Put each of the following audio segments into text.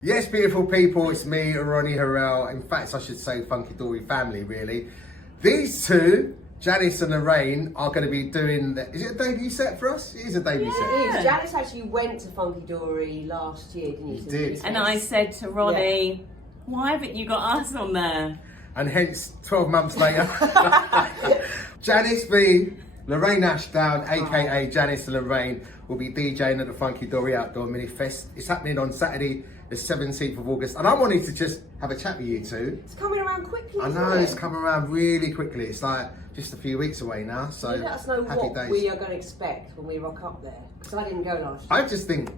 Yes, beautiful people, it's me, Ronnie Herel. In fact, I should say Funky Dory family, really. These two, Janice and Lorraine, are going to be doing, is it a debut set for us? It is a debut set. It is. Janice actually went to Funky Dory last year, didn't you? You did. And I said to Ronnie, why haven't you got us on there? And hence, 12 months later, Janice B, Lorraine Ashdown, aka Janice Lorraine, will be DJing at the Funky Dory Outdoor Mini Fest. It's happening on Saturday, the 17th of August. And I wanted to just have a chat with you two. It's coming around quickly. I know, it's coming around really quickly. It's like just a few weeks away now. So you let us know happy what days. we are going to expect when we rock up there. Because I didn't go last year. I just think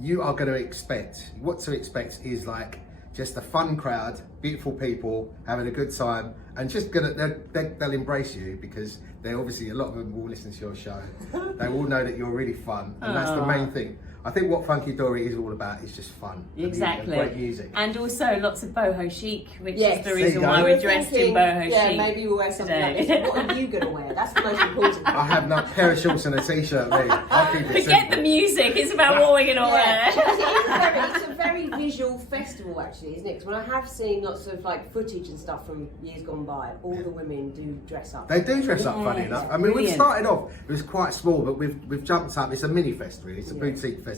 you are going to expect, what to expect is like just a fun crowd, beautiful people having a good time, and just they'll embrace you because they obviously, a lot of them will listen to your show. They will know that you're really fun, and that's the main thing. I think what Funky Dory is all about is just fun. Exactly. And great music. And also lots of boho chic, which Yes. is the reason There you why go. we're dressed in boho yeah, chic. maybe we'll wear something today. like this. What are you going to wear? That's the most important thing. I have no pair of shorts and a t-shirt, mate. I'll keep it Forget simple. the music, it's about what we're going to Yeah, wear. it's a very visual festival actually, isn't it? Because when I have seen lots of like footage and stuff from years gone by, all the women do dress up. They do dress up, Yeah, funny it's enough. I mean, we've brilliant. started off, it was quite small, but we've jumped up. It's a mini fest, really. It's a boutique festival.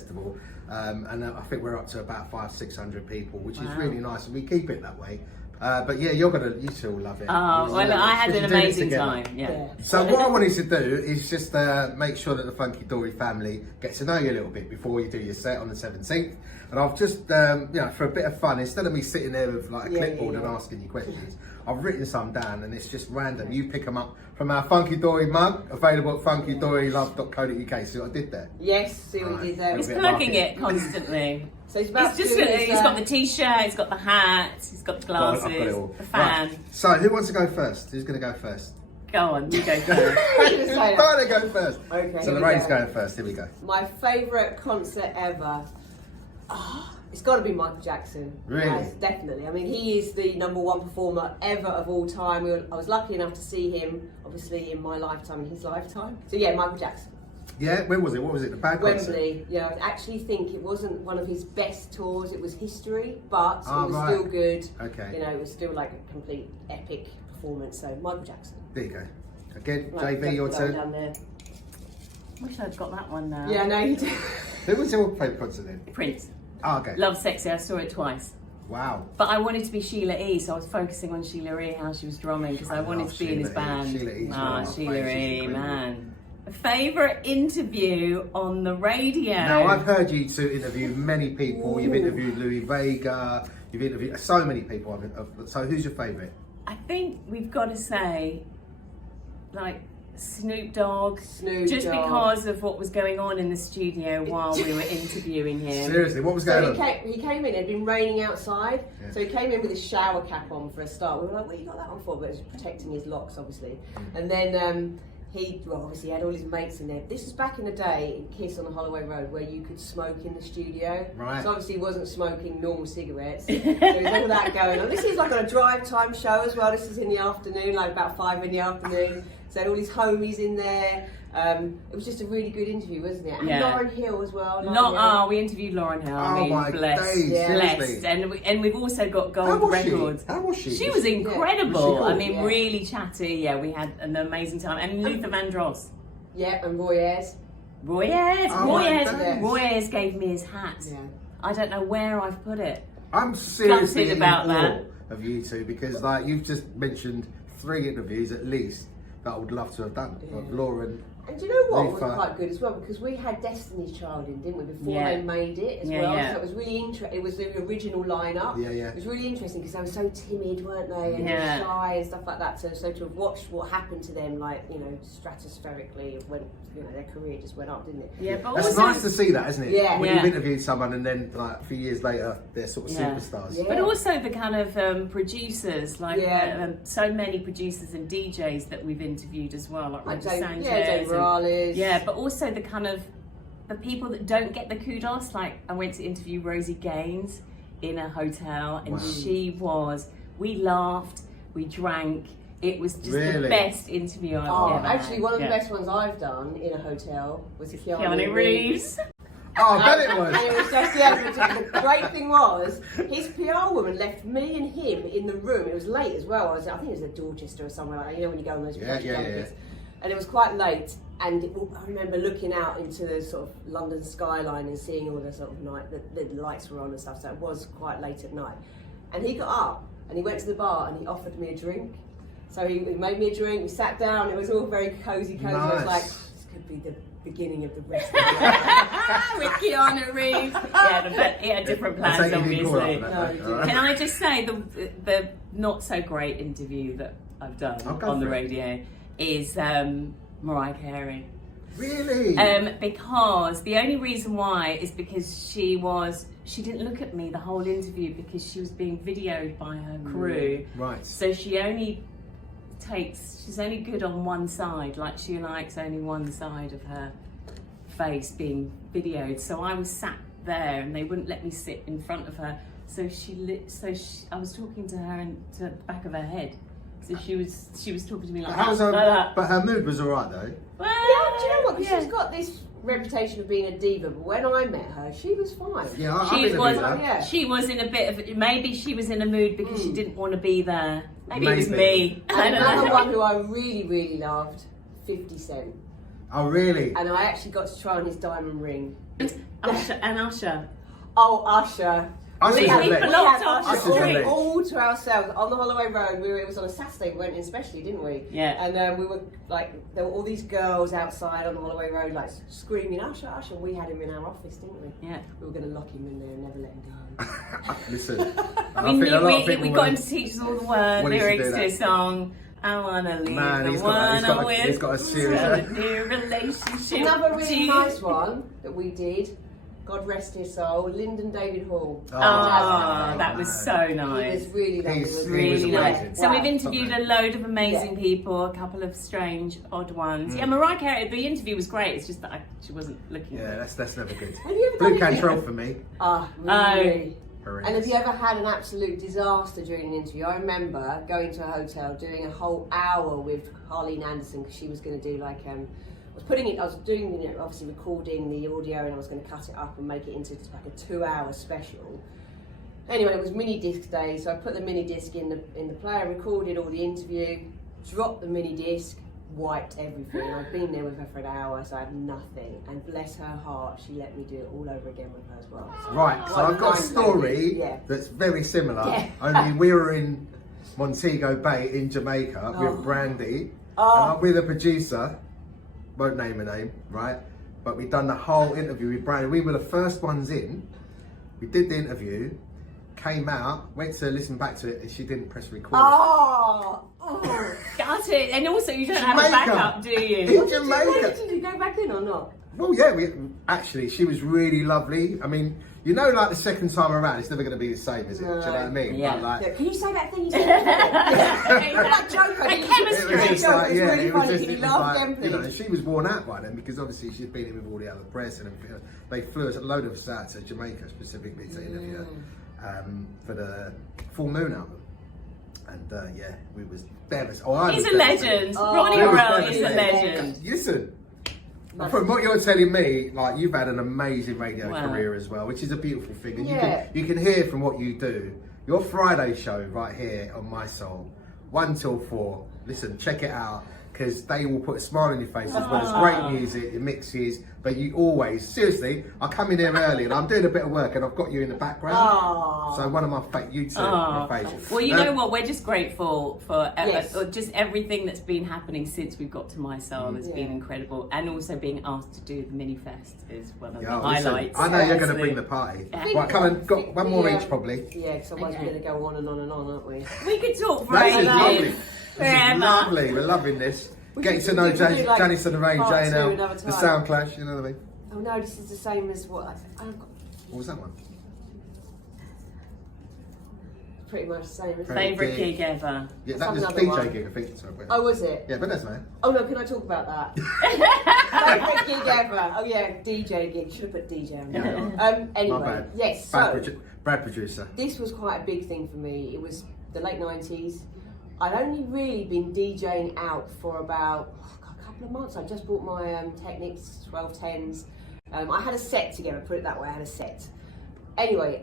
And I think we're up to about 500-600 people, which is really nice. And we keep it that way. But yeah, you two will love it. Oh, well, I had an amazing time. Yeah. So what I wanted to do is just make sure that the Funky Dory family gets to know you a little bit before you do your set on the 17th. And I've just, for a bit of fun, instead of me sitting there with like a clipboard and asking you questions, I've written some down and it's just random. You pick them up from our Funky Dory mug, available at funkydorylove.co.uk. See what I did there? Yes, see what you did there. He's plugging it constantly. So he's about He's to do his, he's got the t-shirt, he's got the hat, he's got the I've glasses, got it all. the fan. Right. So who wants to go first? Who's going to go first? Go on, you go first. Who's going to go first? Okay, So here we Lorraine's go. going first. Here we go. My favourite concert ever. It's got to be Michael Jackson. Really? Yes, definitely. I mean, he is the #1 performer ever of all time. I was lucky enough to see him, obviously, in my lifetime, in his lifetime. So yeah, Michael Jackson. Yeah, when was it? What was it? The band concert? Wembley. Yeah, I actually think it wasn't one of his best tours. It was history, but Oh, it was right. still good. Okay. You know, it was still like a complete epic performance. So Michael Jackson. There you go. Again, Like, JV, your blow turn. down there. Wish I'd got that one now. Yeah, no, you do. Who was your favourite concert then? Prince. Oh, okay. Love Sexy, I saw it twice. Wow. But I wanted to be Sheila E, so I was focusing on Sheila E, how she was drumming, because I wanted love to be in his Sheila E. band. Sheila E's one of Ah, my Sheila favourites, she's E, incredible. man. Favourite interview on the radio? Now, I've heard you two interview many people. You've interviewed Louis Vega. You've interviewed so many people. So who's your favourite? I think we've got to say, like, Snoop Dogg. Snoop just Dogg. because of what was going on in the studio while we were interviewing him. Seriously, what was going So on? he came in, it had been raining outside, Yeah. so he came in with his shower cap on for a start. We were like, what you got that on for? But it was protecting his locks, obviously. And then he obviously had all his mates in there. This was back in the day in Kiss on the Holloway Road where you could smoke in the studio. Right. So obviously he wasn't smoking normal cigarettes. So there was all that going on. This is like on a drive time show as well. This is in the afternoon, like about 5 in the afternoon. So had all his homies in there. It was just a really good interview, wasn't it? And Yeah. Lauren Hill as well. Lauren Hill. We interviewed Lauren Hill. I Oh mean, my blessed, days, blessed, seriously. and we've also got How gold was she? records. How was she? She was incredible. Was she cool? I mean, Yeah. really chatty. Yeah, we had an amazing time. And Luther Vandross. Yeah, and Roy Ayers. Roy Ayers. Oh Roy my Ayers. days. Roy Ayers gave me his hat. Yeah. I don't know where I've put it. I'm seriously Gutted in about awe that. of you two because, like, you've just mentioned 3 interviews at least that I would love to have done. Of Lauren. And do you know what was Really fun. quite good as well? Because we had Destiny's Child in, didn't we, before Yeah. they made it as Yeah, well. yeah. So it was really interesting. It was the original lineup. Yeah, yeah. It was really interesting because they were so timid, weren't they? And Yeah. shy and stuff like that. So to have watched what happened to them, like, you know, stratospherically, when, you know, their career just went up, didn't it? Yeah, but That's also, nice to see that, isn't it? Yeah. When Yeah. you've interviewed someone and then, like, a few years later, they're sort of Yeah. superstars. Yeah. but also the kind of producers, like Yeah. so many producers and DJs that we've interviewed as well, like Like Roger Dave, Sanchez. yeah, Dave and- Morales. Yeah, but also the kind of the people that don't get the kudos. Like I went to interview Rosie Gaines in a hotel, and Wow. we laughed, we drank. It was just Really? the best interview I've Oh, ever actually, had. one of the Yeah. best ones I've done in a hotel was Keanu Keanu Reeves. Oh, I bet it was. And it was just, yeah, but the great thing was, his PR woman left me and him in the room. It was late as well. I think it was at Dorchester or somewhere like that. You know when you go on those junkies. And it was quite late. And I remember looking out into the sort of London skyline and seeing all the sort of night, the lights were on and stuff. So it was quite late at night. And he got up and he went to the bar and he offered me a drink. So he made me a drink, we sat down, it was all very cosy. Nice. I was like, this could be the beginning of the rest of the life. With Keanu Reeves. Yeah, he had different plans, obviously. Can I just say, the not so great interview that I've done on the radio is Mariah Carey. Really? Because the only reason why is because she didn't look at me the whole interview because she was being videoed by her crew. Right. So she's only good on one side, like she likes only one side of her face being videoed. So I was sat there and they wouldn't let me sit in front of her. So I was talking to her to the back of her head. So she was talking to me like that. But her mood was alright though. Well, Yeah, do you know what? Because she's got this reputation of being a diva, but when I met her, she was fine. Yeah, she was in a bit of, maybe she was in a mood because she didn't want to be there. Maybe it was Maybe. me. And another one who I really, really loved, 50 Cent. Oh, really? And I actually got to try on his diamond ring. Usher. Oh, Usher. Usher's We a had legend. Usher Usher's a legend. all to ourselves on the Holloway Road. It was on a Saturday. We went in specially, didn't we? Yeah. And we were like, there were all these girls outside on the Holloway Road, like screaming Usher, Usher. We had him in our office, didn't we? Yeah. We were going to lock him in there and never let him go. Listen, I think a lot of people we got him to teach us all the lyrics to his song. I wanna leave the one I'm with. He's got a serious a new relationship. Another really nice one that we did. God rest his soul, Lyndon David Hall. Oh, that was so He nice. was really lovely. Really nice. amazing. So Wow. we've interviewed a load of amazing people, a couple of strange, odd ones. Yeah, Mariah Carey, the interview was great. It's just that she wasn't looking. Yeah, that's never good. Have you ever Blue done Cantrell for me. Really. Horrendous. And have you ever had an absolute disaster during an interview? I remember going to a hotel, doing a whole hour with Harleen Anderson because she was going to do like I was doing, you know, obviously recording the audio and I was going to cut it up and make it into like a 2-hour special. Anyway, it was mini disc day, so I put the mini disc in the player, recorded all the interview, dropped the mini disc, wiped everything. I'd been there with her for an hour, so I had nothing. And bless her heart, she let me do it all over again with her as well. So Right, so I've got a story that's very similar, only we were in Montego Bay in Jamaica with Brandy, and I'm with a producer, won't name a name, right? But we'd done the whole interview with Brandy. We were the first ones in, we did the interview, came out, went to listen back to it, and she didn't press record. That's it. And also, you don't have a backup, do you? In Jamaica. Did you go back in or not? Well, yeah, she was really lovely. I mean, you know, like the second time around, it's never going to be the same, is it? Do you know what I mean? Yeah. But, like, Yeah, can you say that thing you said before? That joke I did. Chemistry. it was just like, It was yeah, really it was funny. just, Can you it was laugh like, again, you know, please? she was worn out by then because obviously she'd been in with all the other press and everything. They flew us a load of us out to Jamaica specifically to interview her for the Full Moon album. And yeah, we was devastated. Oh, He's a legend. Ronnie Herel is a legend. Listen, from what you're telling me, like you've had an amazing radio career as well, which is a beautiful thing. And you can hear from what you do. Your Friday show right here on My Soul, 1 till 4. Listen, check it out because they will put a smile on your face as well as great music, your mixes. But you always, seriously, I come in here early and I'm doing a bit of work and I've got you in the background. So one of my you two, my favourites. Well, you know what? We're just grateful for just everything that's been happening since we've got to My Soul has been incredible, and also being asked to do the Mini Fest is one of the highlights. I know you're going to bring the party. Right, come on, got one more each probably. Yeah, because otherwise we're going to go on and on and on, aren't we? We could talk for This is ages. lovely. This is Forever. lovely. We're loving this. Getting to know Janice Lorraine, part two J&L, another the time. Sound Clash, you know what I mean? Oh no, this is the same as what I've got. What was that one? Pretty much the same, isn't it? Favourite gig ever. Yeah, that was another DJ one. gig, I think. Sorry, wait. Oh, was it? Yeah, but that's man. Oh no, can I talk about that? Favourite gig ever. Oh yeah, DJ gig. Should have put DJ on there. My Anyway, bad. yes. Bad producer. This was quite a big thing for me. It was the late 90s. I'd only really been DJing out for about a couple of months. I just bought my Technics 1210s I had a set together, put it that way, I had a set. Anyway,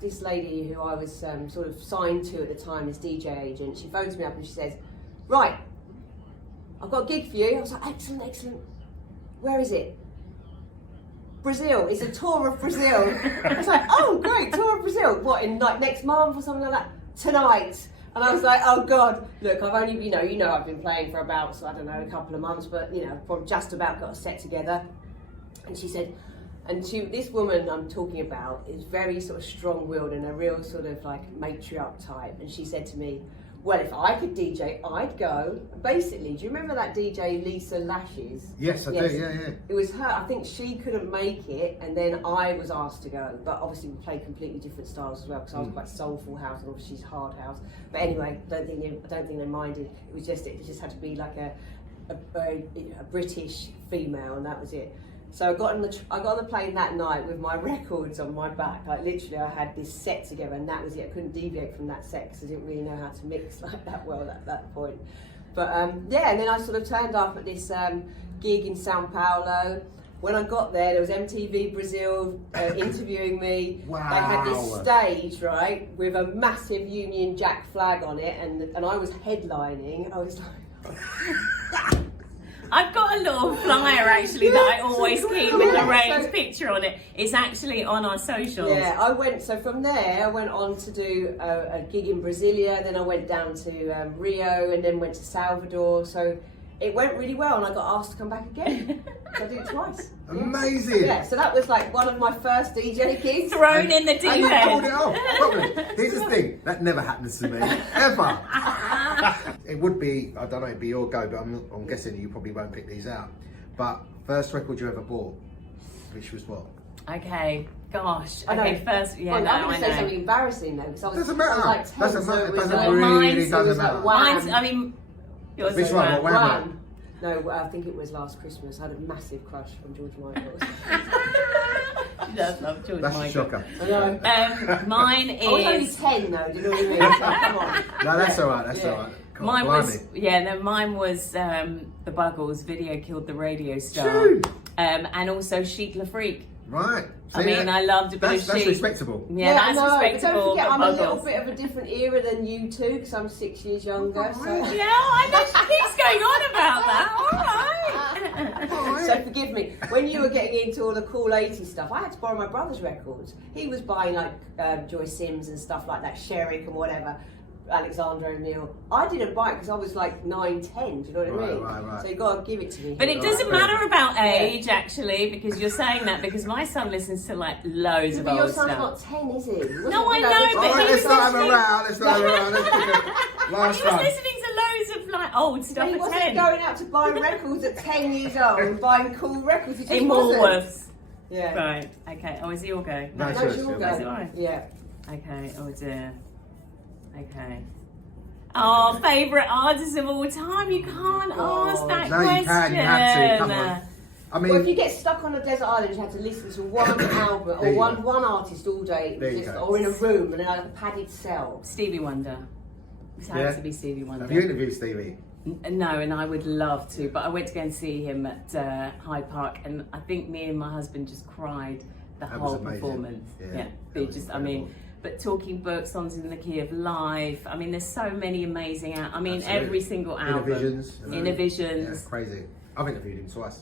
this lady who I was sort of signed to at the time, this DJ agent, she phones me up and she says, right, I've got a gig for you. I was like, excellent, excellent. Where is it? Brazil. It's a tour of Brazil. I was like, oh great, tour of Brazil. What, in like next month or something like that? Tonight. And I was like, oh God, look, I've only, you know, I've been playing for about, so I don't know, a couple of months, but you know, probably just about got a set together. And she said, this woman I'm talking about is very sort of strong-willed and a real sort of like matriarch type. And she said to me, well, if I could DJ, I'd go. Basically, do you remember that DJ Lisa Lashes? Yes, I do, yeah. It was her, I think she couldn't make it, and then I was asked to go. But obviously we played completely different styles as well, because I was quite soulful house and obviously she's hard house. But anyway, I don't think they minded. It just had to be like a British female, and that was it. So I got on the plane that night with my records on my back. Like literally, I had this set together, and that was it. I couldn't deviate from that set because I didn't really know how to mix like that well at that point. But yeah, and then I sort of turned up at this gig in Sao Paulo. When I got there was MTV Brazil interviewing me. Wow. They had this stage, right, with a massive Union Jack flag on it, and I was headlining. I was like. I've got a little flyer actually that I always keep with Lorraine's picture on it. It's actually on our socials. Yeah, so from there I went on to do a gig in Brasilia, then I went down to Rio, and then went to Salvador. So it went really well, and I got asked to come back again. So I did it twice. Amazing. Yeah, so that was like one of my first DJ gigs. Thrown in the deep And you pulled end. it off, probably. Here's the thing, that never happens to me, ever. It would be, I don't know, it'd be your go, but I'm guessing you probably won't pick these out. But first record you ever bought, which was what? Okay, gosh. I know. Okay, first, yeah, Well, no, I'm going I to say know. something embarrassing though, because I was, Doesn't matter. I was like 10, Doesn't so matter. it was Doesn't like, really mine's, doesn't like matter. Mine's, I mean, yours Which was one? Wham. Wham. Wham. No, I think it was last Christmas. I had a massive crush on George Michael. She does love George That's Michael. a shocker. I know. Mine I was only is... 10 though, do you know what I mean? So, come on. No, that's alright, that's Yeah. alright. God, Mine blimey. was, mine was The Buggles, Video Killed the Radio Star. True. And also Chic Le Freak. Right. I mean, I loved a bit of That's Chic. respectable. Yeah, that's no, respectable. But don't forget, but I'm a little Buggles. bit of a different era than you two, because I'm 6 years younger. So. Yeah, I know she keeps going on about that. All right. So forgive me. When you were getting into all the cool 80s stuff, I had to borrow my brother's records. He was buying like Joy Sims and stuff like that, Sherrick and whatever, Alexander O'Neill. I didn't buy it because I was like 9, 10. Do you know what I mean? Right. So you got to give it to me. But it doesn't Right. matter about age, actually, because you're saying that because my son listens to like loads of But your old son's stuff. not 10, is he? No, I know, but Alright, he let's was not have a listening- row. Let's not have a row. Let's pick a last He was one. listening to loads of like old stuff He at wasn't 10. going out to buy records at 10 years old and buying cool records. He just In wasn't. Woolworths. Yeah. Right, okay. Oh, is it your go? No, No, it's it's yours, your Phil. Is it go. mine? Yeah. Okay, oh dear. Okay. Oh, favourite artist of all time? You can't ask that No, you question. can. You have to. Come on. I Well, if you mean, get stuck on a desert island, you have to listen to one album There or you one go. artist all day, There you just, go. or in a room and in like a padded cell. Stevie Wonder. It has Yeah. to be Stevie Wonder. have you interviewed Stevie? No, and I would love to, but I went to go and see him at Hyde Park, and I think me and my husband just cried the That was whole amazing. performance. Yeah, they that was just, incredible. but talking books, songs in the key of life. I mean, there's so many amazing. Absolutely. Every single album. Innovisions. Innovisions. Yeah, crazy. I've interviewed him twice.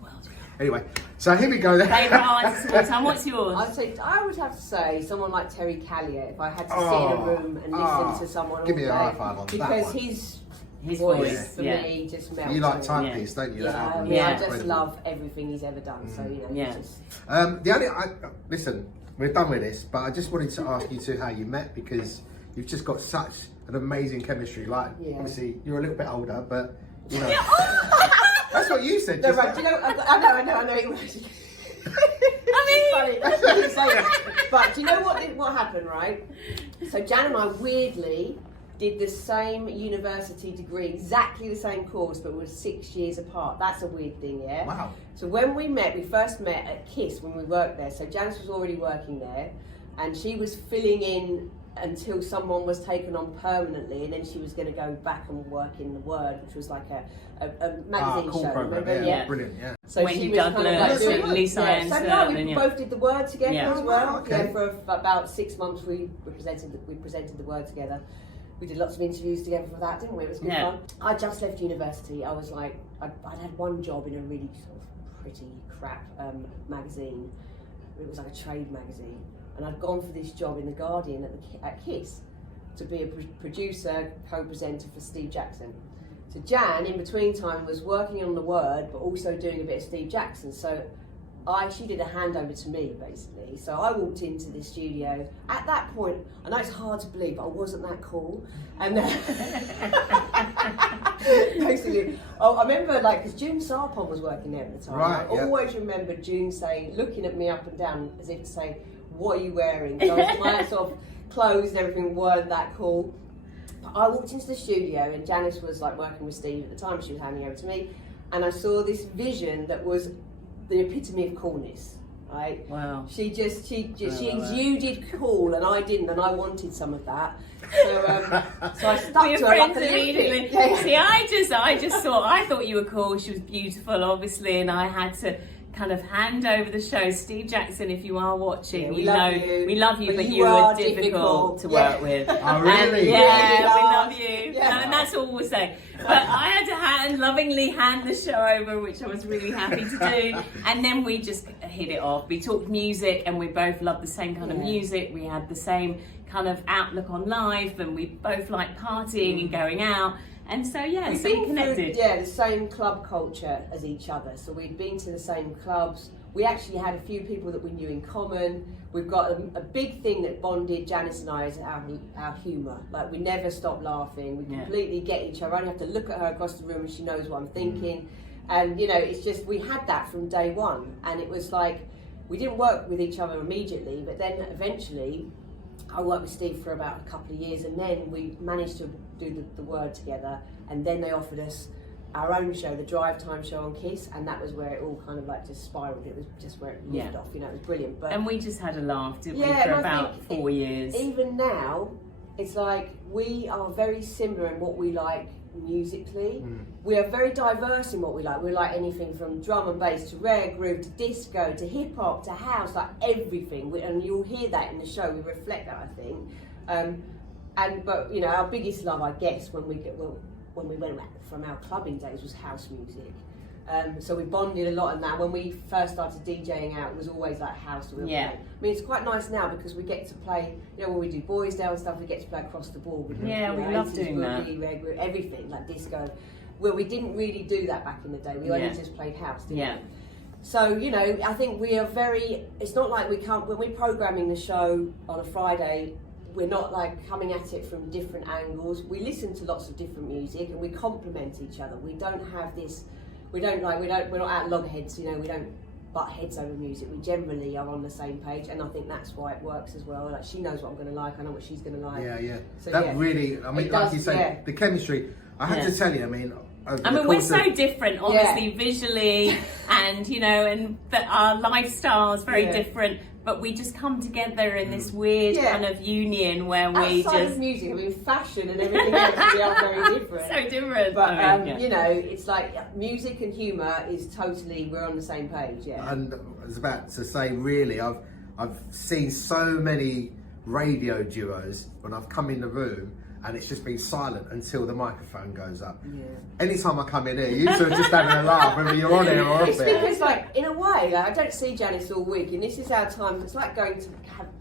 Well, Anyway, so here we go then. favourite artist of all time. What's yours? I would have to say someone like Terry Callier if I had to sit in Oh, a room and listen to someone give all me a day. high five on that Because one. His voice voice, for yeah. me just melts. You like me. Timepiece, don't you? that Yeah, I album? mean, Yeah. I just Incredible. love everything he's ever done. So you know, Yeah. just Listen, we're done with this, but I just wanted to ask you two how you met because you've just got such an amazing chemistry. Like, Yeah. obviously, you're a little bit older, but you know, that's what you said. no, just right. now. Do you know? I know. It was. I It's funny. You say that. But do you know what happened, right? So Jan and I weirdly did the same university degree, exactly the same course, but we're 6 years apart. That's a weird thing, yeah? Wow. So when we first met at KISS when we worked there. So Janice was already working there, and she was filling in until someone was taken on permanently, and then she was going to go back and work in The Word, which was like a magazine cool show. program, Remember? yeah, brilliant, yeah. So Wendy she was kind of like Douglas, doing, Lisa yeah. So no, we yeah. both did The Word together Yeah. as well. Okay. Yeah, for about 6 months we presented The Word together. We did lots of interviews together for that, didn't we? It was good fun. I just left university. I was like, I'd had one job in a really sort of pretty crap magazine. It was like a trade magazine, and I'd gone for this job in The Guardian at KISS to be a producer, co-presenter for Steve Jackson. So Jan, in between time, was working on The Word, but also doing a bit of Steve Jackson. So she did a handover to me, basically. So I walked into the studio. At that point, I know it's hard to believe, but I wasn't that cool. And basically, I remember, like, because June Sarpon was working there at the time. Right, I always remember June looking at me up and down as if to say, "What are you wearing?" Because my sort of clothes and everything weren't that cool. But I walked into the studio, and Janice was like working with Steve at the time. She was handing over to me, and I saw this vision that was the epitome of coolness. Right? Wow. She exuded cool, and I didn't, and I wanted some of that. So I stuck We're to her like a friends immediately. lipstick. Yeah. See, I thought you were cool. She was beautiful, obviously, and I had to kind of hand over the show. Steve Jackson, if you are watching, we love you, but you were difficult to work with. Oh, really? Yeah, Yeah, we love you. Yeah. And that's all we'll say. But I had to lovingly hand the show over, which I was really happy to do. And then we just hit it off. We talked music, and we both loved the same kind of music. We had the same kind of outlook on life, and we both liked partying and going out. And so, We've so we been connected. through, the same club culture as each other. So we'd been to the same clubs. We actually had a few people that we knew in common. We've got a big thing that bonded Janice and I is our humour. Like, we never stop laughing. We completely get each other. I only have to look at her across the room and she knows what I'm thinking. And, you know, it's just, we had that from day one. And it was like, we didn't work with each other immediately, but then eventually I worked with Steve for about a couple of years, and then we managed to do the Word together, and then they offered us our own show, the Drive Time show on KISS, and that was where it all kind of like just spiraled. It was just where it moved off, you know, it was brilliant. But And we just had a laugh, didn't we, and for I about think 4 years. Even now, it's like we are very similar in what we like musically. We are very diverse in what we like. We like anything from drum and bass to rare groove to disco to hip hop to house, like everything. And you'll hear that in the show. We reflect that, I think. But you know, our biggest love, I guess, when we went from our clubbing days was house music. So we bonded a lot in that. When we first started DJing out, it was always like house that we were playing. I mean, it's quite nice now because we get to play, you know, when we do Boysdale and stuff, we get to play across the board. We love doing that. Boogie, everything, like disco, where we didn't really do that back in the day. We only just played house, didn't we? So, you know, I think we are it's not like we can't, when we're programming the show on a Friday, we're not like coming at it from different angles. We listen to lots of different music and we complement each other. We don't have this, we're not at loggerheads, you know, we don't butt heads over music. We generally are on the same page, and I think that's why it works as well. Like, she knows what I'm going to like, I know what she's going to like. So, really, I mean, like you say, the chemistry, I have to tell you, I mean, we're so different, obviously, visually, and, you know, and our lifestyle is very different. But we just come together in this weird kind of union where we outside just of music, I mean, fashion and everything else, we are very different. So different. But you know, it's like music and humour is totally, we're on the same page. And I was about to say, really, I've seen so many radio duos when I've come in the room and it's just been silent until the microphone goes up. Anytime I come in here, you two are just having a laugh, whether you're on air or off It's air. because, like, in a way, like, I don't see Janice all week, and this is our time. It's like going to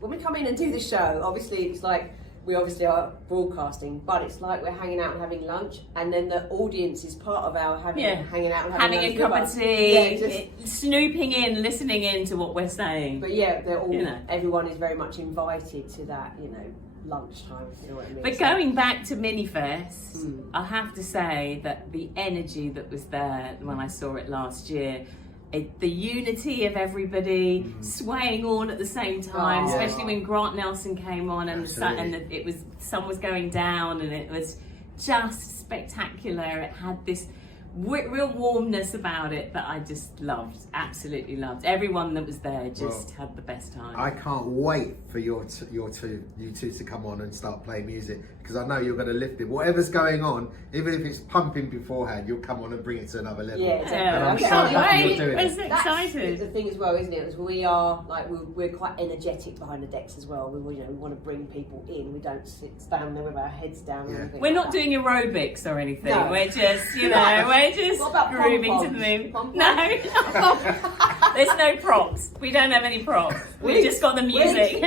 when we come in and do the show, obviously it's like we obviously are broadcasting, but it's like we're hanging out and having lunch, and then the audience is part of our hanging out and having a cup of tea, snooping in, listening in to what we're saying. But they're all, everyone is very much invited to that, you know, lunchtime, if you know what I mean. But going back to Mini Fest, I have to say that the energy that was there when I saw it last year, the unity of everybody swaying all at the same time, especially when Grant Nelson came on and the sun was going down, and it was just spectacular. It had this real warmness about it that I just loved, absolutely loved. Everyone that was there just had the best time. I can't wait for you two to come on and start playing music, because I know you're going to lift it. Whatever's going on, even if it's pumping beforehand, you'll come on and bring it to another level. Yeah, And I'm exactly. so happy you're doing We're it. so That's excited. the thing as well, isn't it? Is we are like we're quite energetic behind the decks as well. We want to bring people in. We don't stand there with our heads down. Or anything We're like not that. doing aerobics or anything. No. We're just, we're just What about grooving to the pom-poms? moon. Pom-poms? No, there's no props. We don't have any props. We've just got the music.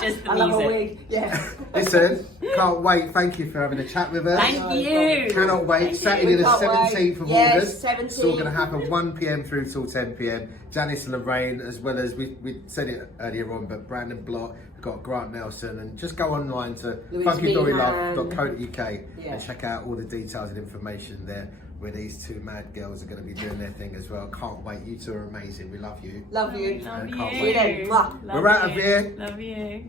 Just the I love a music. wig. Yeah. Listen, can't wait. Thank you for having a chat with us. Thank you. Cannot wait. Thank you. Saturday the Can't 17th of wait. Yes, August. 17th. It's all going to happen 1 p.m. through till 10 p.m. Janice Lorraine, as well as we said it earlier on, but Brandon Blott, we've got Grant Nelson, and just go online to Louise funkydorylove.co.uk Yeah. and check out all the details and information there, where these two mad girls are going to be doing their thing as well. Can't wait. You two are amazing. We love you. Love you. Love Can't you. wait. See you then. Mwah. Love We're out of you. here. Love you.